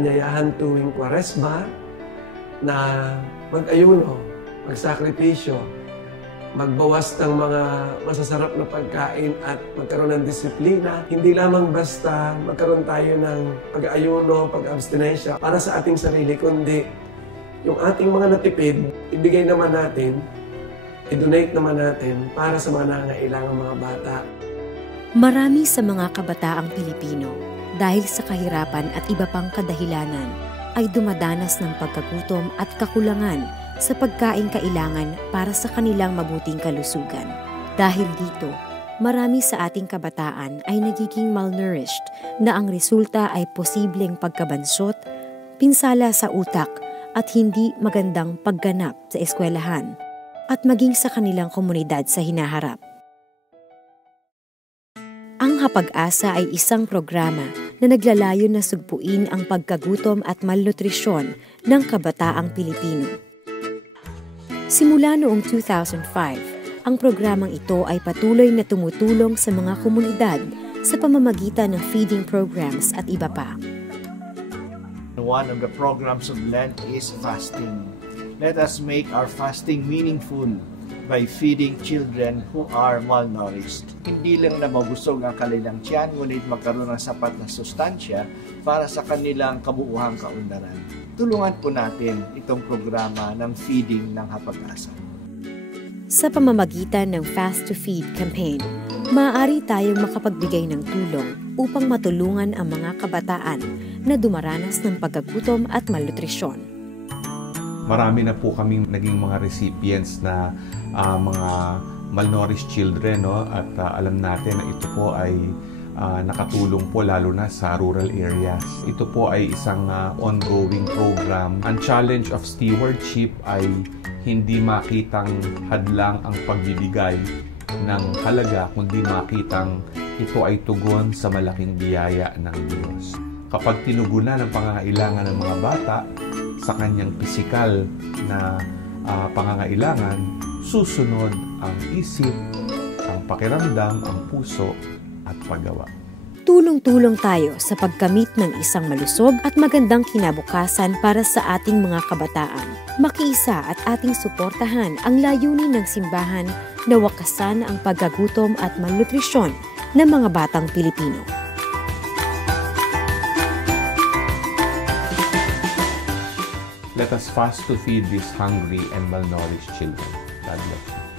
anyayahan tuwing Kwaresma na mag-ayuno, magsakripisyo, magbawas ng mga masasarap na pagkain at magkaroon ng disiplina. Hindi lamang basta magkaroon tayo ng pag-ayuno, pag-abstinensya para sa ating sarili, kundi yung ating mga natipid, ibigay naman natin, i-donate naman natin para sa mga nangangailangang mga bata. Marami sa mga kabataang Pilipino, dahil sa kahirapan at iba pang kadahilanan, ay dumadanas ng pagkagutom at kakulangan sa pagkain kailangan para sa kanilang mabuting kalusugan. Dahil dito, marami sa ating kabataan ay nagiging malnourished na ang resulta ay posibleng pagkabansot, pinsala sa utak at hindi magandang pagganap sa eskwelahan at maging sa kanilang komunidad sa hinaharap. Ang Hapag-asa ay isang programa na naglalayo na sugpuin ang pagkagutom at malnutrisyon ng kabataang Pilipino. Simula noong 2005, ang programang ito ay patuloy na tumutulong sa mga komunidad sa pamamagitan ng feeding programs at iba pa. One of the programs of Lent is fasting. Let us make our fasting meaningful by feeding children who are malnourished. Hindi lang na mabusog ang kanilang tiyan, ngunit magkaroon ng sapat na sustansya para sa kanilang kabuuhang kaunlaran. Tulungan po natin itong programa ng feeding ng Hapag-asa. Sa pamamagitan ng Fast to Feed campaign, maaari tayong makapagbigay ng tulong upang matulungan ang mga kabataan na dumaranas ng pagkagutom at malnutrisyon. Marami na po kaming naging mga recipients na mga malnourished children, no? At alam natin na ito po ay nakatulong po lalo na sa rural areas. Ito po ay isang ongoing program. Ang challenge of stewardship ay hindi makitang hadlang ang pagbibigay ng halaga, kundi makitang ito ay tugon sa malaking biyaya ng Diyos. Kapag tinugunan ang pangangailangan ng mga bata sa kanyang pisikal na pangangailangan, susunod ang isip, ang pakiramdam, ang puso at paggawa. Tulong-tulong tayo sa pagkamit ng isang malusog at magandang kinabukasan para sa ating mga kabataan. Makiisa at ating suportahan ang layunin ng simbahan na wakasan ang pagkagutom at malnutrisyon ng mga batang Pilipino. Let us fast to feed these hungry and malnourished children. God bless you.